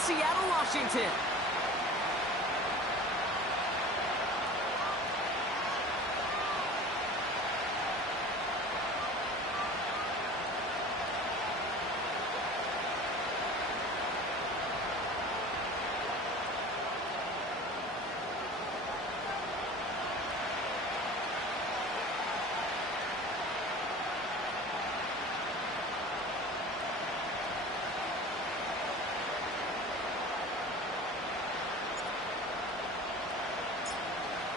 Seattle, Washington.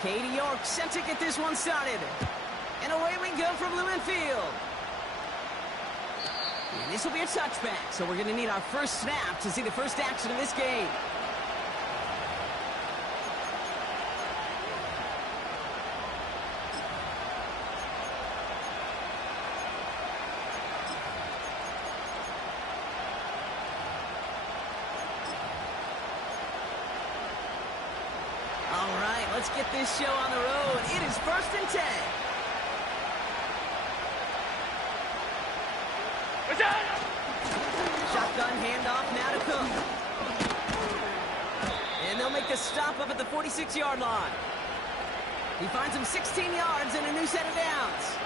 Katie York set to get this one started. And away we go from Lumen Field. And this will be a touchback, so we're going to need our first snap to see the first action of this game. All right, let's get this show on the road. It is 1st and 10. Shotgun handoff now to Cook. And they'll make the stop up at the 46-yard line. He finds him 16 yards and a new set of downs.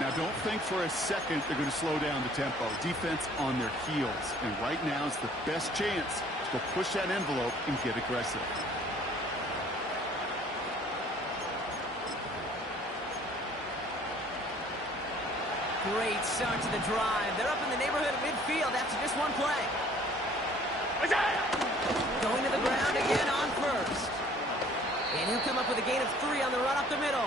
Now, don't think for a second they're going to slow down the tempo. Defense on their heels. And right now is the best chance to go push that envelope and get aggressive. Great start to the drive. They're up in the neighborhood of midfield after just one play. Going to the ground again on first. And he'll come up with a gain of 3 on the run up the middle.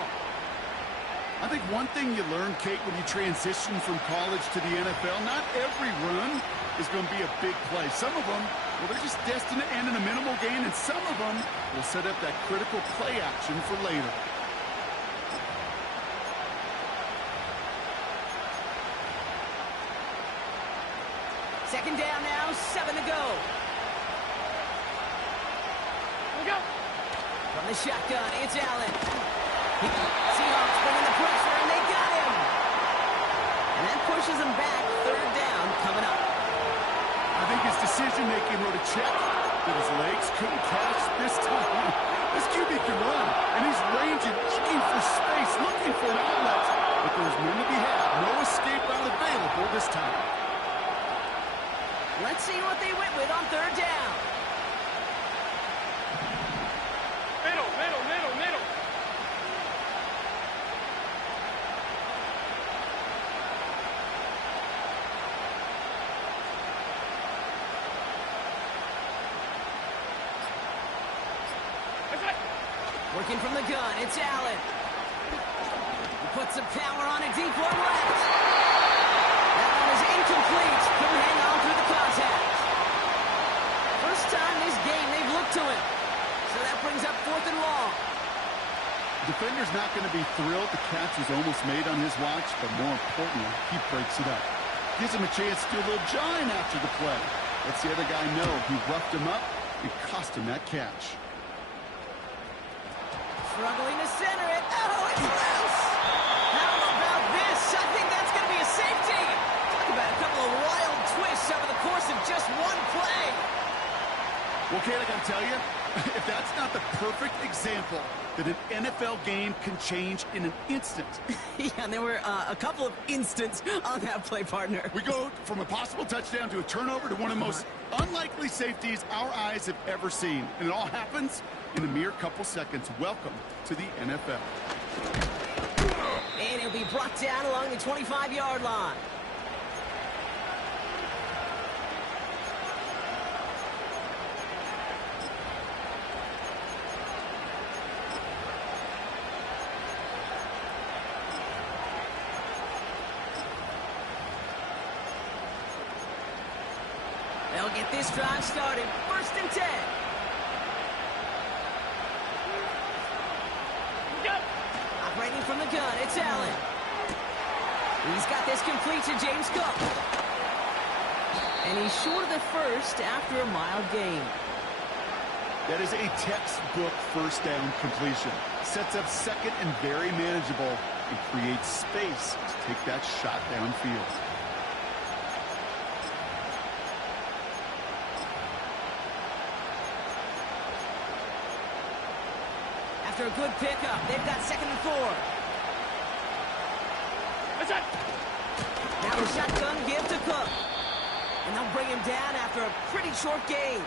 I think one thing you learn, Kate, when you transition from college to the NFL, not every run is going to be a big play. Some of them, well, they're just destined to end in a minimal gain, and some of them will set up that critical play action for later. Second down now, 7 to go. From the shotgun, it's Allen. Seahawks bringing the pressure, and they got him. And that pushes him back. 3rd down coming up. I think his decision-making wrote a check that his legs couldn't catch this time. This QB can run, and he's ranging, looking for space, looking for an outlet. But there's none to be had. No escape route available this time. Let's see what they went with on 3rd down. Middle. Working from the gun, it's Allen. He puts some power on it, deep one left. That one is incomplete. Couldn't hang on through the contact. First time this game they've looked to him. So that brings up 4th and long. The defender's not going to be thrilled the catch was almost made on his watch, but more importantly, he breaks it up. Gives him a chance to do a little jawing after the play. Lets the other guy know he roughed him up and cost him that catch. Struggling to center it. Oh, it's loose! How about this? I think that's going to be a safety. Talk about a couple of wild twists over the course of just one play. Well, Kate, I got to tell you, if that's not the perfect example that an NFL game can change in an instant. Yeah, and there were a couple of instants on that play, partner. We go from a possible touchdown to a turnover to one of the most unlikely safeties our eyes have ever seen. And it all happens in a mere couple seconds. Welcome to the NFL. And he'll be brought down along the 25-yard line. They'll get this drive started. 1st and 10. Operating from the gun, it's Allen. He's got this complete to James Cook. And he's short of the first after a mild gain. That is a textbook first down completion. Sets up second and very manageable and creates space to take that shot downfield. After a good pickup, they've got 2nd and 4. Now the shotgun give to Cook. And they'll bring him down after a pretty short gain.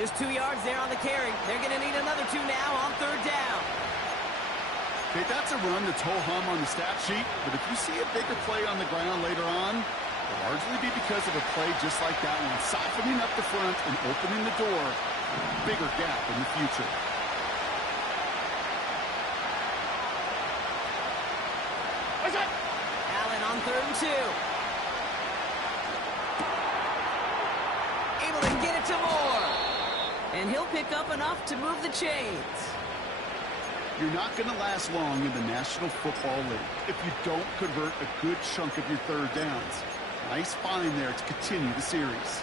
Just 2 yards there on the carry. They're going to need another 2 now on 3rd down. Okay, that's a run that's ho-hum on the stat sheet, but if you see a bigger play on the ground later on, it'll largely be because of a play just like that one, softening up the front and opening the door for a bigger gap in the future. Allen on 3rd and 2. Able to get it to Moore. And he'll pick up enough to move the chains. You're not going to last long in the National Football League if you don't convert a good chunk of your 3rd downs. Nice find there to continue the series.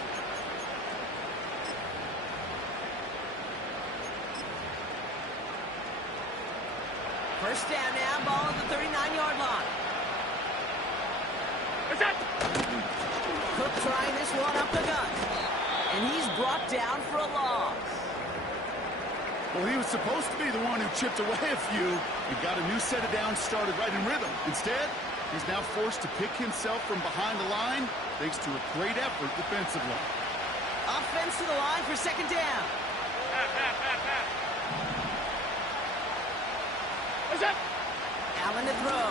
First down now, ball at the 39-yard line. Cook trying this one up the gut. And he's brought down for a loss. Well, he was supposed to be the one who chipped away a few and got a new set of downs started right in rhythm. Instead, he's now forced to pick himself from behind the line thanks to a great effort defensively. Offense to the line for 2nd down. Allen to throw.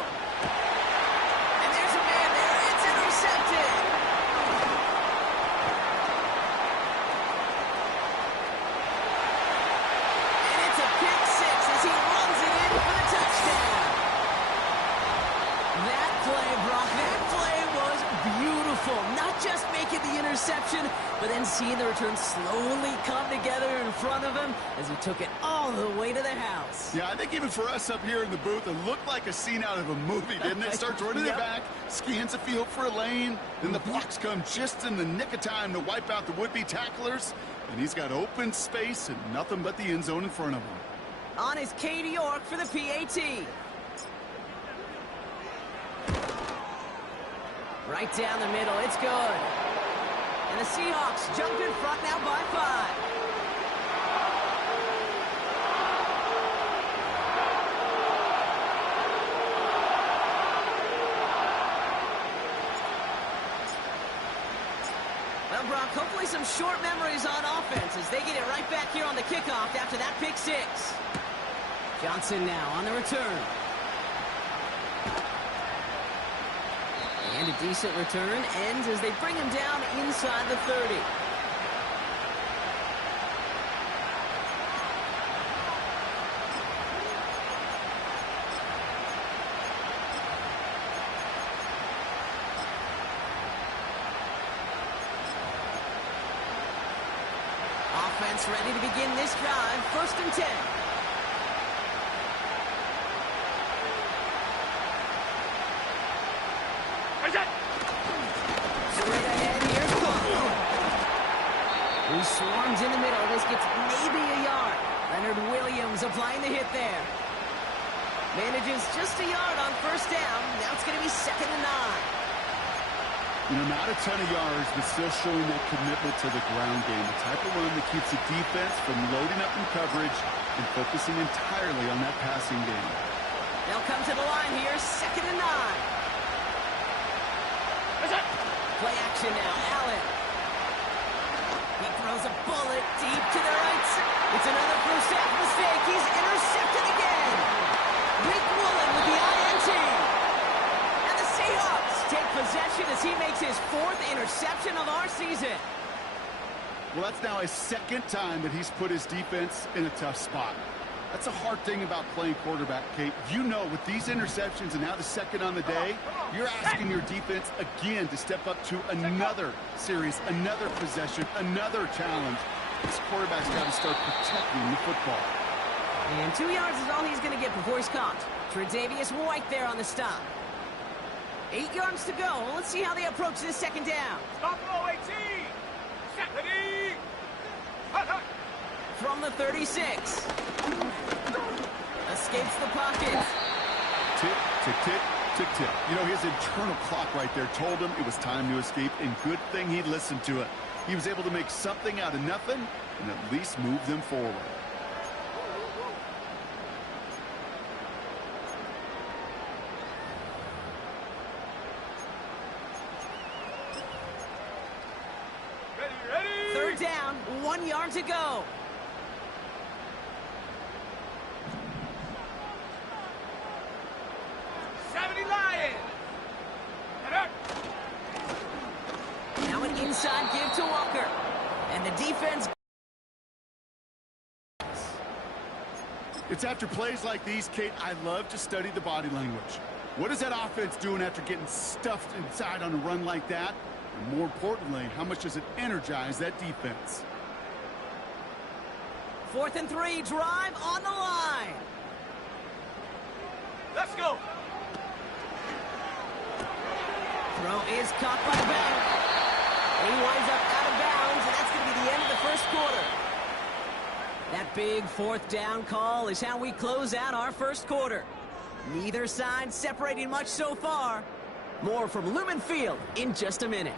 And there's a man there. It's intercepted. And it's a pick 6 as he runs it in for the touchdown. That play, Brock, that play was beautiful. Not just making the interception, but then seeing the return slowly come together in front of him as he took it all the way to the house. Yeah, I think even for us up here in the booth, it looked like a scene out of a movie, didn't it? Starts running it back, scans the field for a lane, then the blocks come just in the nick of time to wipe out the would-be tacklers, and he's got open space and nothing but the end zone in front of him. On is Katie York for the PAT. Right down the middle, it's good. And the Seahawks jump in front now by 5. Well, Brock, hopefully some short memories on offense as they get it right back here on the kickoff after that pick 6. Johnson now on the return. And a decent return ends as they bring him down inside the 30. Offense ready to begin this drive. 1st and 10. Straight ahead, here's Cook. He swarms in the middle. This gets maybe a yard. Leonard Williams applying the hit there. Manages just a yard on 1st down. Now it's going to be 2nd and 9. You know, not a ton of yards, but still showing that commitment to the ground game. The type of run that keeps the defense from loading up in coverage and focusing entirely on that passing game. They'll come to the line here, 2nd and 9. Play action now, Allen. He throws a bullet deep to the right side. It's another first half mistake. He's intercepted again. Rick Woolen with the INT. And the Seahawks take possession as he makes his 4th interception of our season. Well, that's now his 2nd time that he's put his defense in a tough spot. That's a hard thing about playing quarterback, Kate. You know, with these interceptions and now the 2nd on the day, you're asking your defense again to step up to another series, another possession, another challenge. This quarterback's got to start protecting the football. And 2 yards is all he's going to get before he's caught. Tre'Davious White there on the stop. 8 yards to go. Let's see how they approach this 2nd down. Stop all 18. Ready. From the 36. Escapes the pocket. Tick, tick, tick, tick, tick. You know, his internal clock right there told him it was time to escape, and good thing he listened to it. He was able to make something out of nothing and at least move them forward. down. 1 yard to go. Now an inside give to Walker. And the defense... It's after plays like these, Kate, I love to study the body language. What is that offense doing after getting stuffed inside on a run like that? And more importantly, how much does it energize that defense? 4th and 3, drive on the line. Let's go. Throw is caught by Bell. He winds up out of bounds, and that's going to be the end of the first quarter. That big 4th down call is how we close out our first quarter. Neither side separating much so far. More from Lumen Field in just a minute.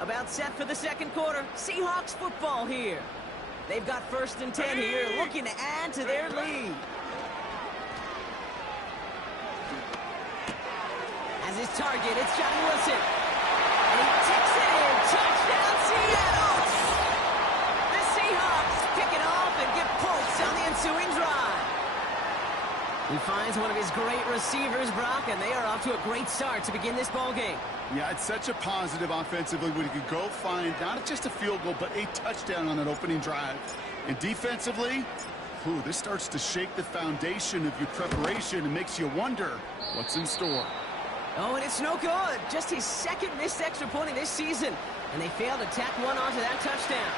About set for the second quarter. Seahawks football here. They've got 1st and 10 here, looking to add to their lead. As his target, it's Johnny Wilson. And he takes it in. Touchdown, Seattle! The Seahawks pick it off and get points on the ensuing drive. He finds one of his great receivers, Brock, and they are off to a great start to begin this ball game. Yeah, it's such a positive offensively when you can go find not just a field goal, but a touchdown on that opening drive. And defensively, this starts to shake the foundation of your preparation and makes you wonder what's in store. Oh, and it's no good. Just his 2nd missed extra point of this season. And they failed to tack one onto that touchdown.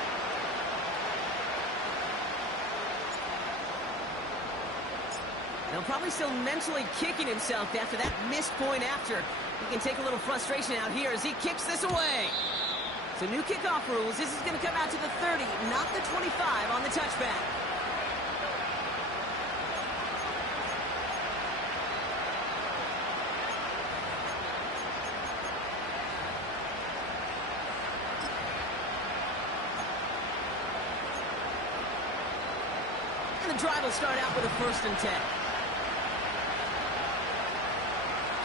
He'll probably still mentally kicking himself after that missed point after. He can take a little frustration out here as he kicks this away. So new kickoff rules. This is going to come out to the 30, not the 25 on the touchback. And the drive will start out with a 1st and 10.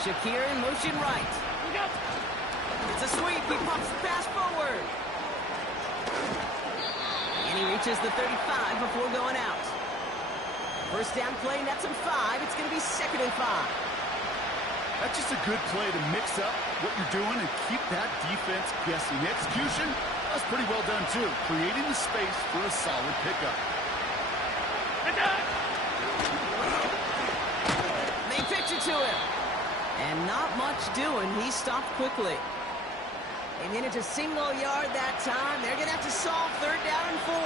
Shakir in motion right. It's a sweep. He pops the pass forward. And he reaches the 35 before going out. 1st down play, nets him 5. It's going to be 2nd and 5. That's just a good play to mix up what you're doing and keep that defense guessing. The execution, that's pretty well done, too. Creating the space for a solid pickup. They pitch it to him. And not much doing. He stopped quickly. They managed a single yard that time. They're going to have to solve 3rd down and 4.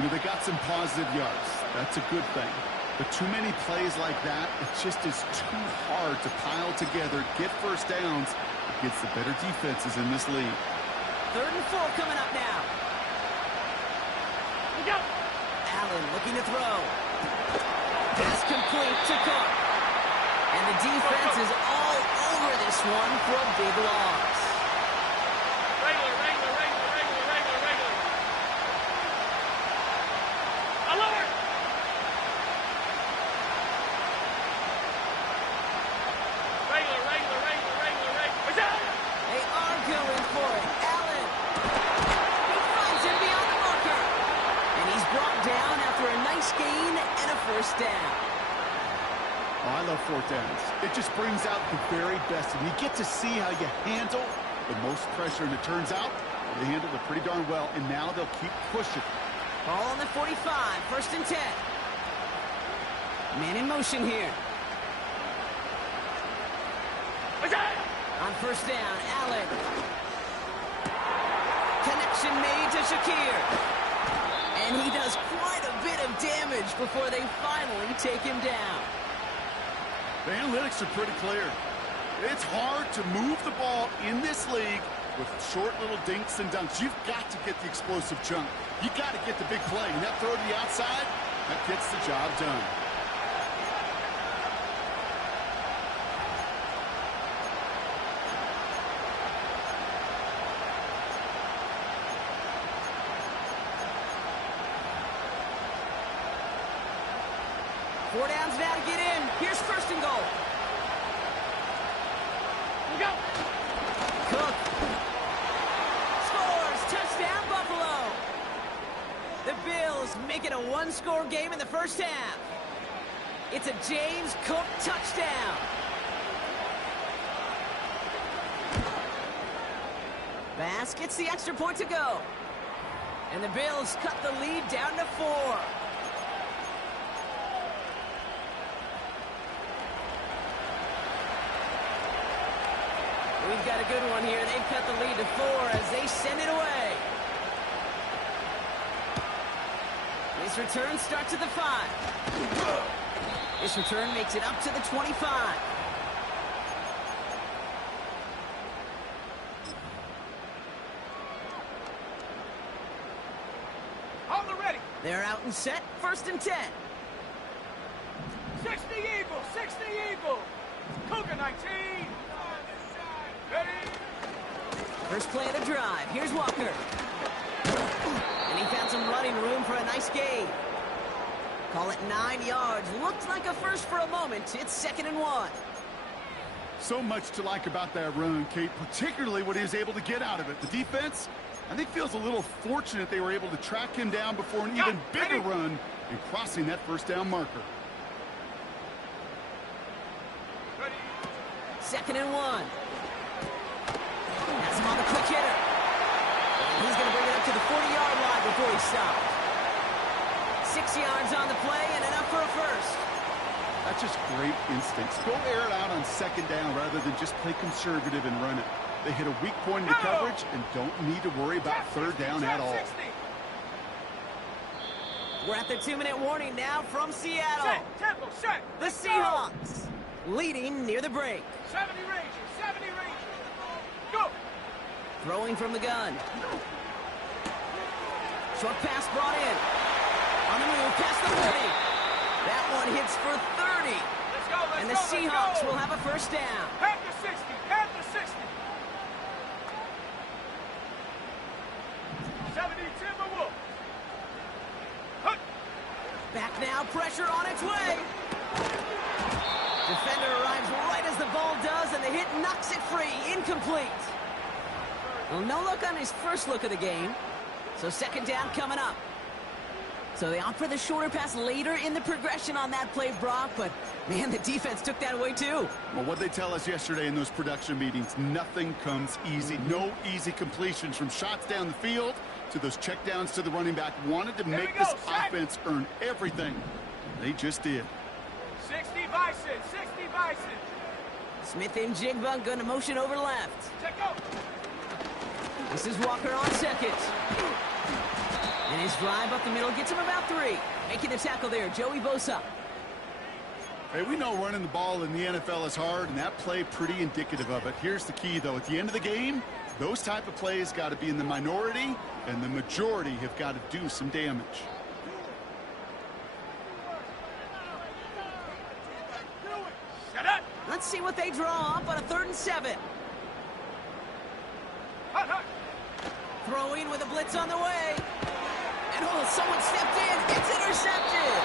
You know, they got some positive yards. That's a good thing. But too many plays like that, it just is too hard to pile together, get 1st downs against the better defenses in this league. 3rd and 4 coming up now. Allen looking to throw. Pass complete to Cook. And the defense is all over this one for a big loss. Regular. Alert! Regular. They are going for it. Allen. He finds him beyond the marker. And he's brought down after a nice gain and a 1st down. Oh, I love 4th downs. It just brings out the very best, and you get to see how you handle the most pressure, and it turns out they handled it pretty darn well, and now they'll keep pushing. Ball on the 45, 1st and 10. Man in motion here. On 1st down, Allen. Connection made to Shakir. And he does quite a bit of damage before they finally take him down. The analytics are pretty clear. It's hard to move the ball in this league with short little dinks and dunks. You've got to get the explosive chunk. You've got to get the big play. And that throw to the outside, that gets the job done. 4 downs now to get in. Here's first and goal. We go. Cook scores. Touchdown, Buffalo. The Bills make it a one-score game in the first half. It's a James Cook touchdown. Bass gets the extra point to go. And the Bills cut the lead down to 4. We've got a good one here. They've cut the lead to 4 as they send it away. This return starts at the 5. This return makes it up to the 25. Hold the ready. They're out and set. First and 10. 60 Eagles. 60 Eagles. Cougar 19. Ready. First play of the drive. Here's Walker. And he found some running room for a nice gain. Call it 9 yards. Looked like a first for a moment. It's 2nd and 1. So much to like about that run, Kate, particularly what he was able to get out of it. The defense, I think, feels a little fortunate they were able to track him down before an even bigger run and crossing that first down marker. Ready. 2nd and 1. Has him on the quick hitter. And he's going to bring it up to the 40-yard line before he stops. 6 yards on the play and enough for a first. That's just great instincts. Go air it out on 2nd down rather than just play conservative and run it. They hit a weak point in the coverage and don't need to worry about 3rd down at all. 60. We're at the 2-minute warning now from Seattle. Set. Tempo. Set. The Let's go. Seahawks leading near the break. 70 Rangers. 70 Rangers. Go. Throwing from the gun. Short pass brought in. On the move, past the 40. That one hits for 30. Let's go. Let's And go. the Seahawks Let's go. will have a first down. At the 60. At the 60. 70 Timberwolves. Hut. Back now, pressure on its way. Defender arrives right as the ball does, and the hit knocks it free. Incomplete. Well, no look on his first look of the game. So 2nd down coming up. So they opt for the shorter pass later in the progression on that play, Brock. But, man, the defense took that away, too. Well, what they tell us yesterday in those production meetings, nothing comes easy. No easy completions from shots down the field to those checkdowns to the running back. Wanted to make this offense earn everything. They just did. 60 Bison. 60 Bison. Smith and Jigba going to motion over left. Check out. This is Walker on 2nd. And his drive up the middle gets him about 3. Making the tackle there, Joey Bosa. Hey, we know running the ball in the NFL is hard, and that play pretty indicative of it. Here's the key, though. At the end of the game, those type of plays got to be in the minority, and the majority have got to do some damage. Shut up. Let's see what they draw up on a 3rd and 7. Hut, hut. Throwing with a blitz on the way. And oh, someone stepped in. It's intercepted.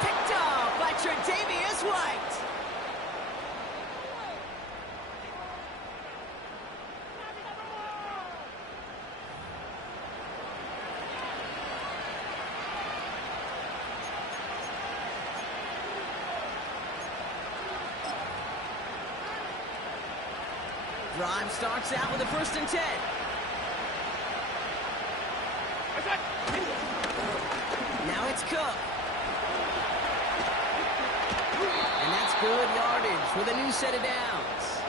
Picked off by Tre'Davious White. Drive starts out with a 1st and 10. Now it's Cook. And that's good yardage with a new set of downs.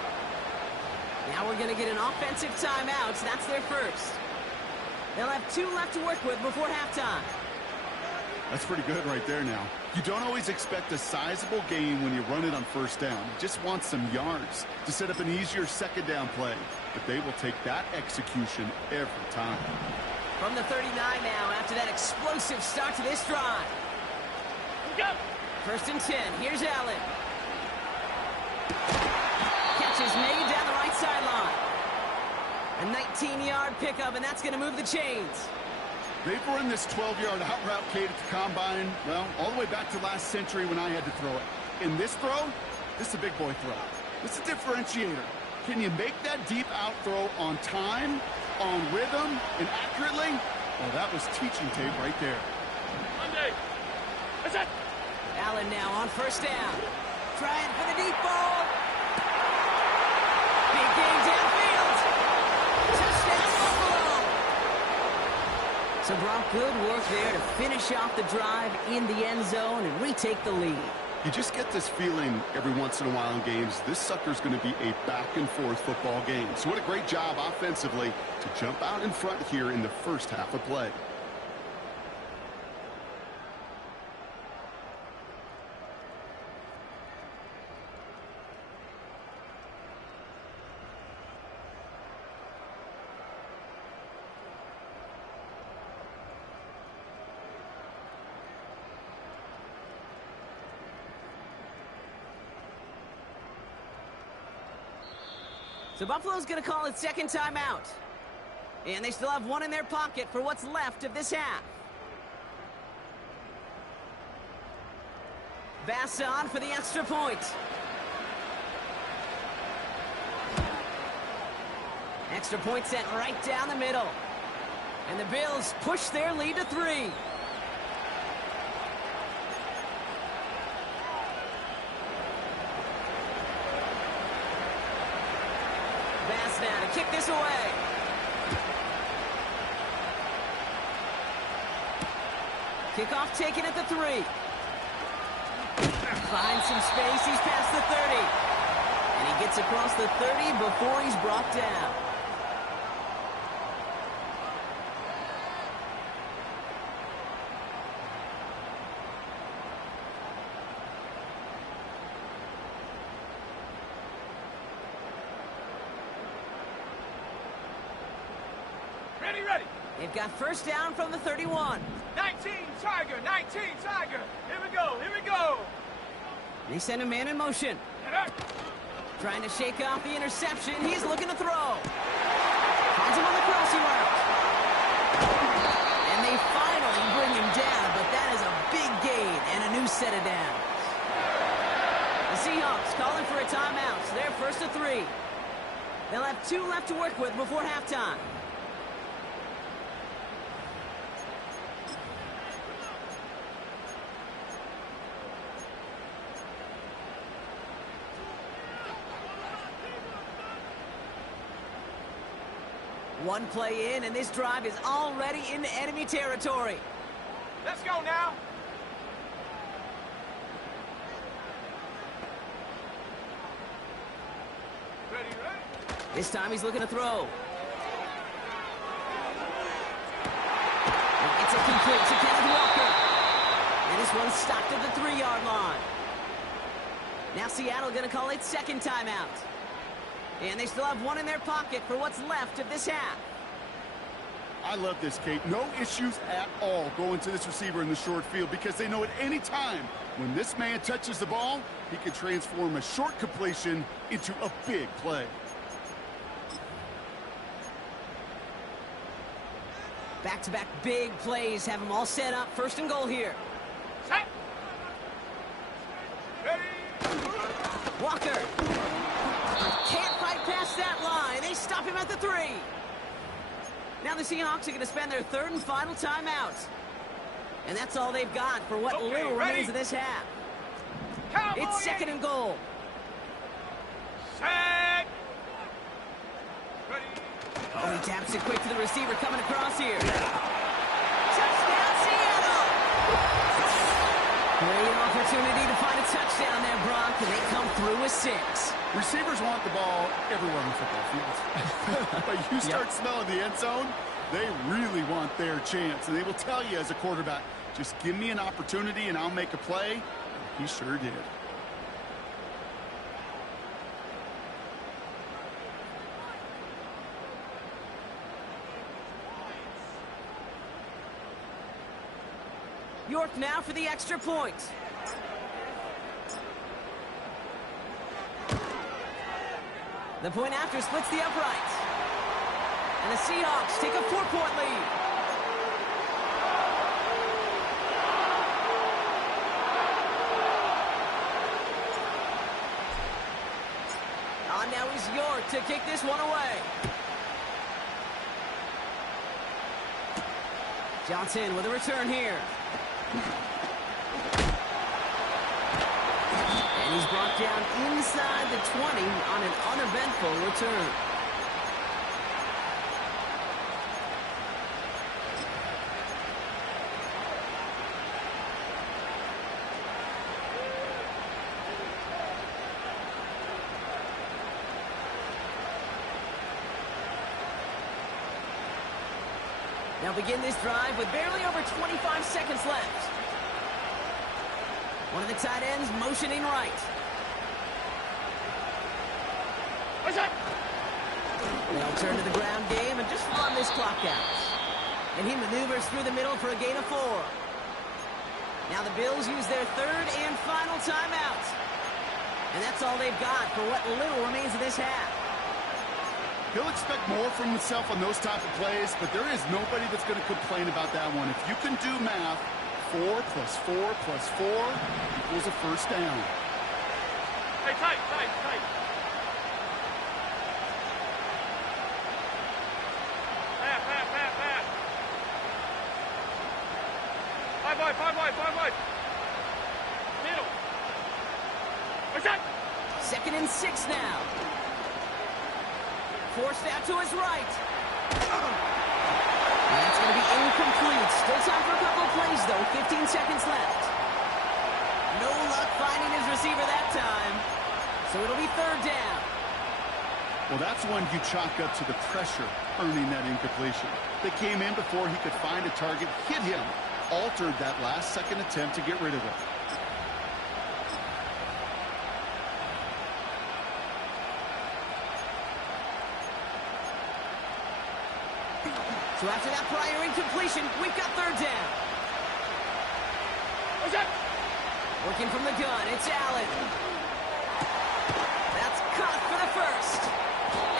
Now we're going to get an offensive timeout. That's their first. They'll have 2 left to work with before halftime. That's pretty good right there now. You don't always expect a sizable gain when you run it on 1st down. You just want some yards to set up an easier 2nd down play. But they will take that execution every time. From the 39 now after that explosive start to this drive. Go. 1st and 10. Here's Allen. Catch is made down the right sideline. A 19-yard pickup, and that's going to move the chains. They've run this 12-yard out route, Kate, at the combine, well, all the way back to last century when I had to throw it. In this throw, this is a big boy throw. This is a differentiator. Can you make that deep out throw on time, on rhythm, and accurately? Well, that was teaching tape right there. Monday. That's it. Allen now on first down. Trying for the deep ball. Big game downfield. Touchdown, Buffalo. So, Brock, good work there to finish off the drive in the end zone and retake the lead. You just get this feeling every once in a while in games, this sucker's going to be a back-and-forth football game. So what a great job offensively to jump out in front here in the first half of play. So Buffalo's going to call it second timeout. And they still have one in their pocket for what's left of this half. Bass on for the extra point. Extra point sent right down the middle. And the Bills push their lead to 3. Now to kick this away. Kickoff taken at the 3. Finds some space. He's past the 30. And he gets across the 30 before he's brought down. Ready. They've got first down from the 31. 19, Tiger. 19, Tiger. Here we go. They send a man in motion. Trying to shake off the interception. He's looking to throw. Finds him on the crossing route. And they finally bring him down, but that is a big gain and a new set of downs. The Seahawks calling for a timeout. So they're first to 3. They'll have 2 left to work with before halftime. One play in, and this drive is already into enemy territory. Let's go now. Ready. This time he's looking to throw. It's a complete to Kenneth Walker. And this one's stopped at the 3-yard line. Now Seattle going to call it second timeout. And they still have one in their pocket for what's left of this half. I love this, Kate. No issues at all going to this receiver in the short field because they know at any time when this man touches the ball, he can transform a short completion into a big play. Back-to-back big plays have them all set up. First and goal here. Set. Ready. Walker. Can't fight past that line. They stop him at the 3. Now the Seahawks are going to spend their third and final timeout. And that's all they've got for what little remains of this half. Cowboy. It's second and goal. Set. Ready. Oh, he taps it quick to the receiver coming across here. Touchdown, Seattle! Great opportunity to find a touchdown there, Brock, and they come through with 6. Receivers want the ball everywhere on the football field. But you start smelling the end zone, they really want their chance. And they will tell you as a quarterback, just give me an opportunity and I'll make a play. He sure did. York now for the extra point. The point after splits the uprights. And the Seahawks take a 4-point lead. York to kick this one away. Johnson with a return here. And he's brought down inside the 20 on an uneventful return. Now begin this drive with barely over 25 seconds left. One of the tight ends motioning right. They'll turn to the ground game and just run this clock out. And he maneuvers through the middle for a gain of 4. Now the Bills use their third and final timeout. And that's all they've got for what little remains of this half. He'll expect more from himself on those type of plays, but there is nobody that's going to complain about that one. If you can do math, 4 plus 4 plus 4 equals a first down. Hey, tight. Pass. 5 wide. Middle. What's that? 2nd and 6 now. Forced out to his right. That's going to be incomplete. Still time for a couple of plays, though. 15 seconds left. No luck finding his receiver that time. So it'll be 3rd down. Well, that's when you chalk up to the pressure earning that incompletion. They came in before he could find a target, hit him, altered that last-second attempt to get rid of it. So after that prior incompletion, we've got 3rd down. What's that? Working from the gun, it's Allen. That's caught for the first.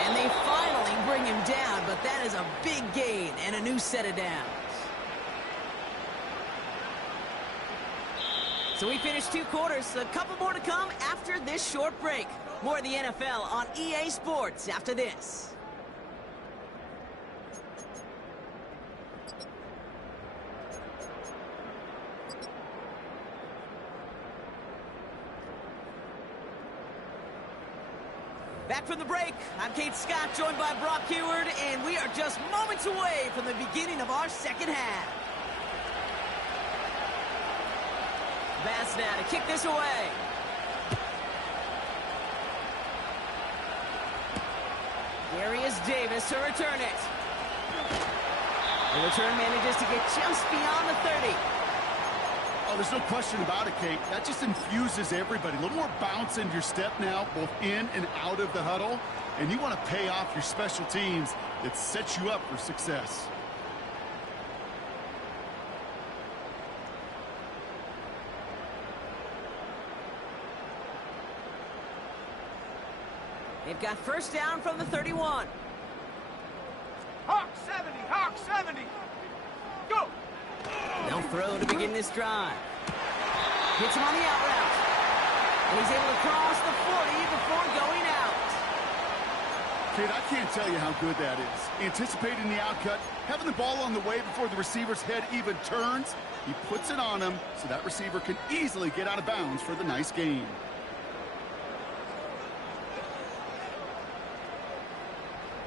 And they finally bring him down, but that is a big gain and a new set of downs. So we finished 2 quarters, a couple more to come after this short break. More of the NFL on EA Sports after this. Back from the break, I'm Kate Scott, joined by Brock Heward, and we are just moments away from the beginning of our second half. Bass now to kick this away. Darius Davis to return it. The return manages to get just beyond the 30. Oh, there's no question about it, Kate. That just infuses everybody. A little more bounce in your step now, both in and out of the huddle. And you want to pay off your special teams that sets you up for success. They've got 1st down from the 31. Hawk 70. Go. They'll throw to begin this drive. Hits him on the out route. And he's able to cross the 40 before going out. Kate, I can't tell you how good that is. Anticipating the outcut, having the ball on the way before the receiver's head even turns. He puts it on him so that receiver can easily get out of bounds for the nice gain.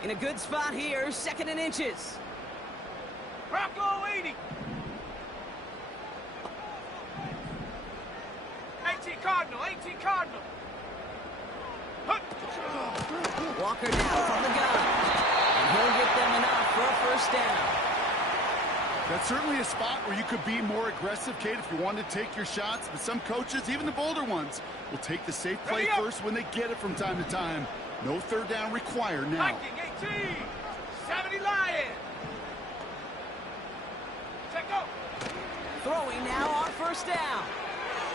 In a good spot here, 2nd and inches. Bronco 80. 18 Cardinal. Walker now from the gun. And he'll get them enough for a 1st down. That's certainly a spot where you could be more aggressive, Kate, if you want to take your shots. But some coaches, even the bolder ones, will take the safe play first when they get it from time to time. No 3rd down required now. Viking 18. 70 Lion. Check go. Throwing now on 1st down.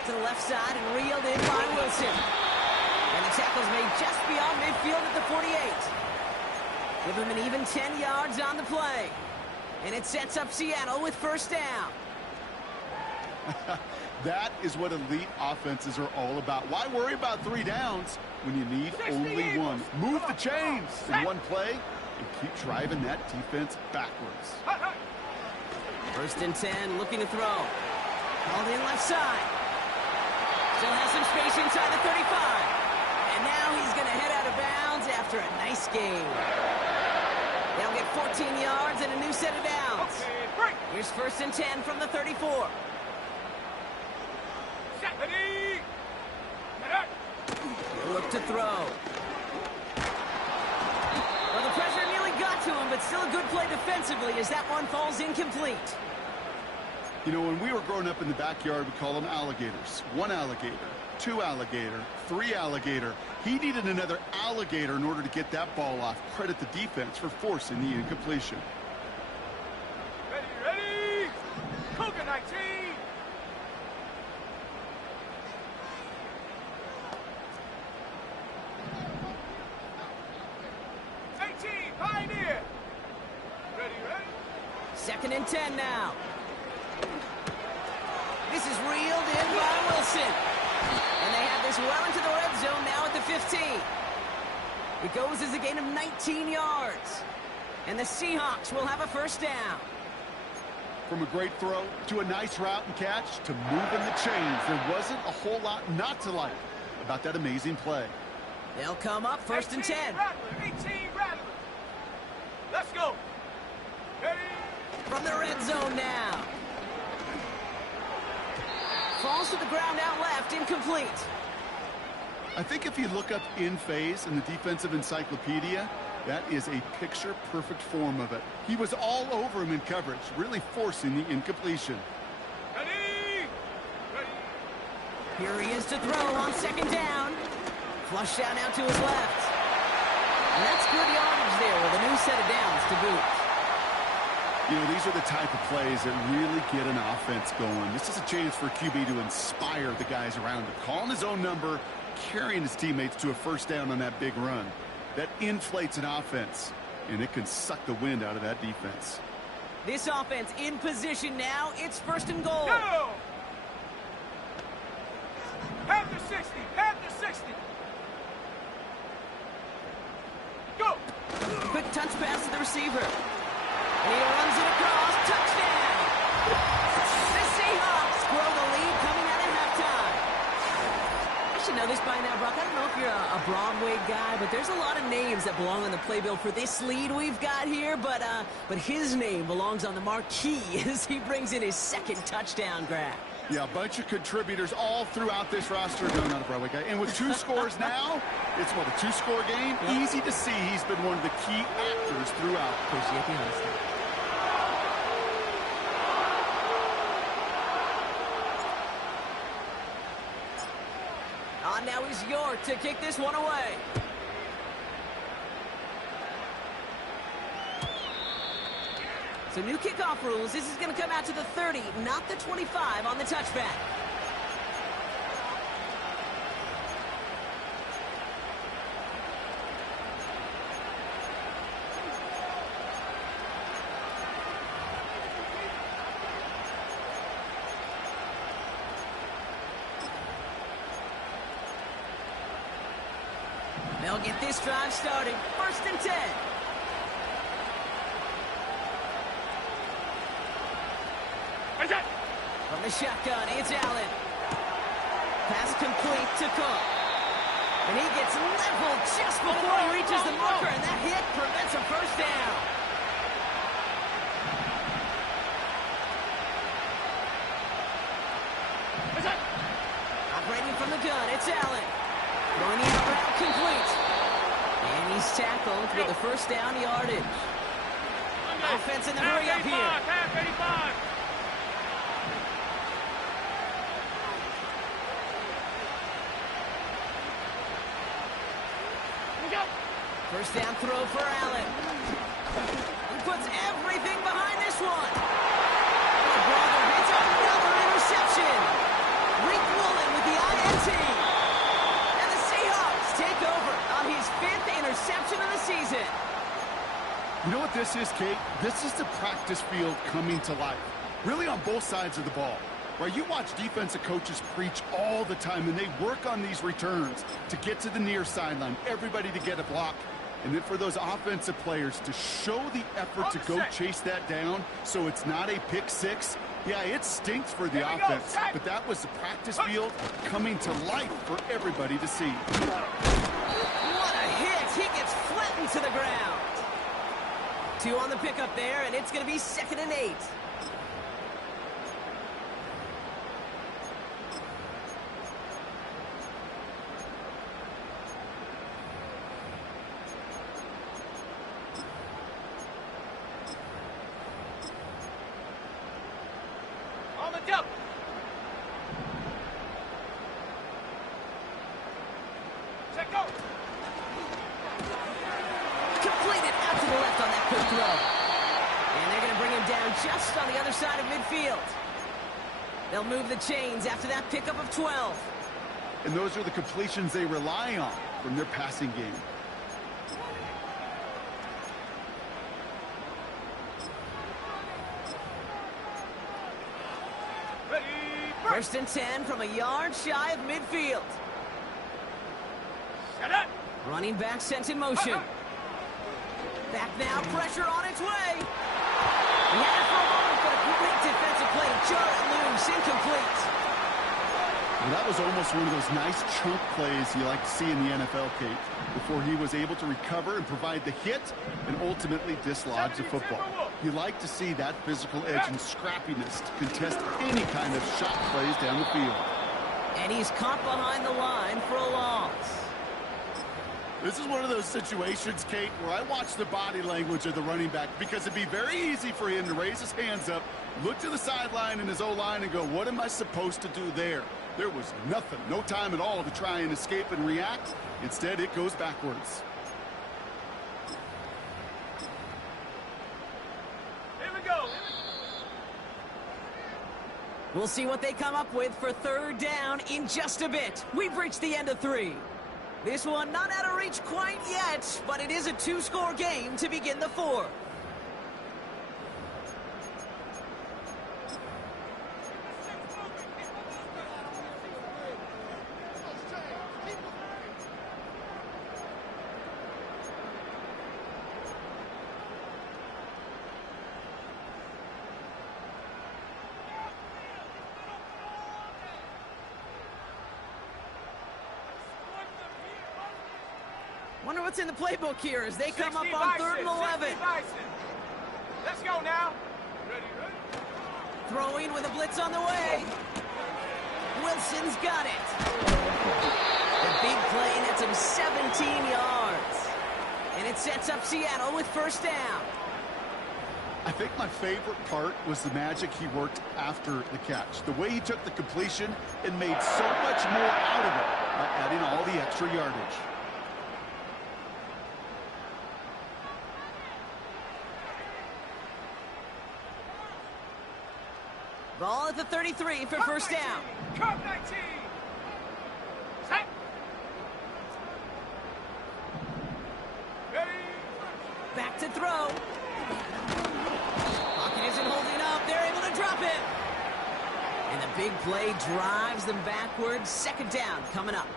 To the left side and reeled in by Wilson. And the tackle's made just beyond midfield at the 48. Give him an even 10 yards on the play. And it sets up Seattle with 1st down. That is what elite offenses are all about. Why worry about 3 downs when you need only one? Move the chains in one play and keep driving that defense backwards. 1st and 10, looking to throw. Called in left side. Still has some space inside the 35. And now he's going to head out of bounds after a nice game. They'll get 14 yards and a new set of downs. Here's 1st and 10 from the 34. He'll look to throw. Well, the pressure nearly got to him, but still a good play defensively as that one falls incomplete. You know, when we were growing up in the backyard, we call them alligators. 1 alligator, 2 alligator, 3 alligator. He needed another alligator in order to get that ball off. Credit the defense for forcing the incompletion. Ready! Cougar 19! Pioneer! Ready? 2nd and 10 now. This is reeled in by Wilson. And they have this well into the red zone now at the 15. It goes as a gain of 19 yards. And the Seahawks will have a 1st down. From a great throw to a nice route and catch to moving the chains, there wasn't a whole lot not to like about that amazing play. They'll come up 1st and 10. 18 Rattler. Let's go. Ready? From the red zone now. Falls to the ground out left, incomplete. I think if you look up in phase in the defensive encyclopedia, that is a picture-perfect form of it. He was all over him in coverage, really forcing the incompletion. Ready? Here he is to throw on 2nd down. Flush out now to his left. And that's good yardage there with a new set of downs to boot. You know, these are the type of plays that really get an offense going. This is a chance for QB to inspire the guys around him. Calling his own number, carrying his teammates to a 1st down on that big run. That inflates an offense, and it can suck the wind out of that defense. This offense in position now. It's 1st and goal. Go! Panther 60! Panther 60! Go! Quick touch pass to the receiver. And he runs it across. Touchdown! The Seahawks grow the lead coming out of halftime. I should know this by now, Brock. I don't know if you're a Broadway guy, but there's a lot of names that belong on the playbill for this lead we've got here. But his name belongs on the marquee as he brings in his 2nd touchdown grab. Yeah, a bunch of contributors all throughout this roster. No, not a Broadway guy. And with 2 scores now, it's what, a 2-score game? Yep. Easy to see he's been one of the key actors throughout. Appreciate the honesty. Now is York to kick this one away. So new kickoff rules. This is going to come out to the 30, not the 25 on the touchback. They'll get this drive started. 1st and 10. From the shotgun, it's Allen. Pass complete to Cook. And he gets leveled just before he reaches the marker, and that hit prevents a 1st down. Operating from the gun, it's Allen. Throwing the out route complete. And he's tackled with the 1st down yardage. Offense in the hurry up here. Half 85. First down throw for Allen. He puts everything behind this one. Oh, brother, it's another interception. Rick Woolen with the INT. And the Seahawks take over on his 5th interception of the season. You know what this is, Kate? This is the practice field coming to life. Really on both sides of the ball. Right, you watch defensive coaches preach all the time, and they work on these returns to get to the near sideline, everybody to get a block, and then for those offensive players to show the effort to go chase that down so it's not a pick six. Yeah, it stinks for the offense, but that was the practice field coming to life for everybody to see. What a hit! He gets flattened to the ground. 2 on the pickup there, and it's going to be 2nd and 8. On the double. Set go. Completed out to the left on that quick throw. And they're going to bring him down just on the other side of midfield. They'll move the chains after that pickup of 12. And those are the completions they rely on from their passing game. Ready. 1st and 10 from a yard shy of midfield. Set up. Running back sent in motion. Back now, pressure on its way. He had it for a moment, but a great defensive play. Jar it loose, incomplete. Well, that was almost one of those nice chunk plays you like to see in the NFL, Kate, before he was able to recover and provide the hit and ultimately dislodge the football. You like to see that physical edge and scrappiness to contest any kind of shot plays down the field. And he's caught behind the line for a loss. This is one of those situations, Kate, where I watch the body language of the running back because it'd be very easy for him to raise his hands up, look to the sideline in his O-line and go, what am I supposed to do there? There was nothing, no time at all to try and escape and react. Instead, it goes backwards. Here we go. We'll see what they come up with for 3rd down in just a bit. We've reached the end of 3. This one not out of reach quite yet, but it is a 2-score game to begin the 4th. Wonder what's in the playbook here as they come up on 3rd and 11. Let's go now. Ready, ready. Throwing with a blitz on the way. Wilson's got it. The big play nets him 17 yards. And it sets up Seattle with 1st down. I think my favorite part was the magic he worked after the catch. The way he took the completion and made so much more out of it by adding all the extra yardage. Ball at the 33 for 1st down. Cup 19. Set. Ready. Back to throw. Pocket isn't holding up. They're able to drop it. And the big play drives them backwards. 2nd down coming up.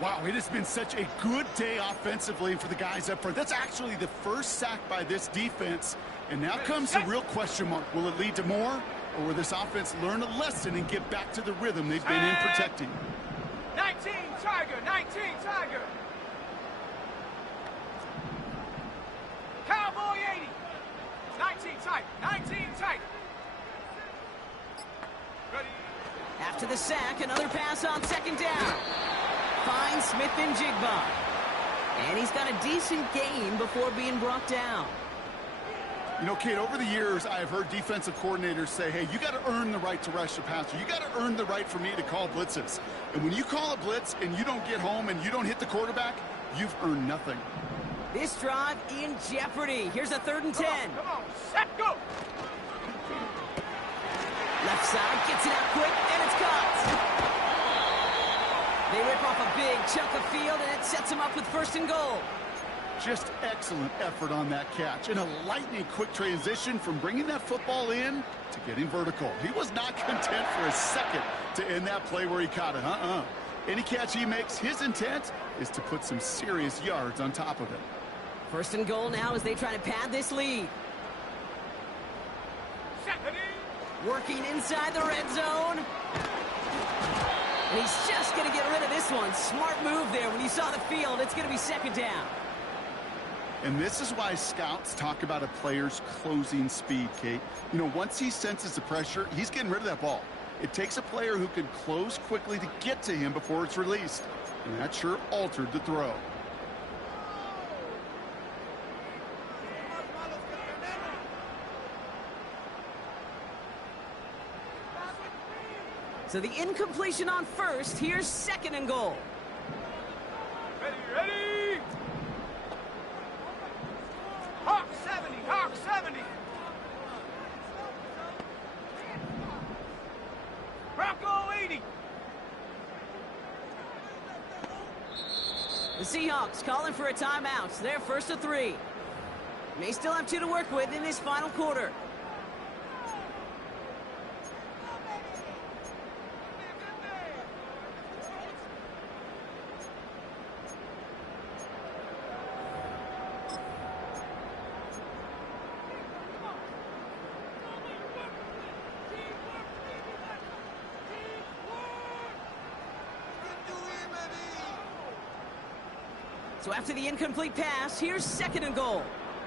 Wow, it has been such a good day offensively for the guys up front. That's actually the first sack by this defense. And now comes the real question mark. Will it lead to more? Or will this offense learn a lesson and get back to the rhythm they've been in protecting? 19 Tiger, 19 Tiger. Cowboy 80. 19 Tiger, 19 Tiger. Ready. After the sack, another pass on 2nd down. Finds Smith and Jigba. And he's got a decent gain before being brought down. You know, Kate, over the years, I have heard defensive coordinators say, hey, you got to earn the right to rush the passer. You got to earn the right for me to call blitzes. And when you call a blitz and you don't get home and you don't hit the quarterback, you've earned nothing. This drive in jeopardy. Here's a 3rd and 10. Come on, set, go. Left side, gets it out quick, and it's caught. They rip off a big chunk of field, and it sets them up with 1st and goal. Just excellent effort on that catch. And a lightning-quick transition from bringing that football in to getting vertical. He was not content for a second to end that play where he caught it. Any catch he makes, his intent is to put some serious yards on top of it. First and goal now as they try to pad this lead. Working inside the red zone. And he's just going to get rid of this one. Smart move there. When you saw the field, it's going to be second down. And this is why scouts talk about a player's closing speed, Kate. You know, once he senses the pressure, he's getting rid of that ball. It takes a player who can close quickly to get to him before it's released. And that sure altered the throw. So the incompletion on first. Here's second and goal. Ready! Hawk 70, Hawk 70. Bronco 80. The Seahawks calling for a timeout. They're first to 3. May still have 2 to work with in this final quarter. So after the incomplete pass, here's second and goal.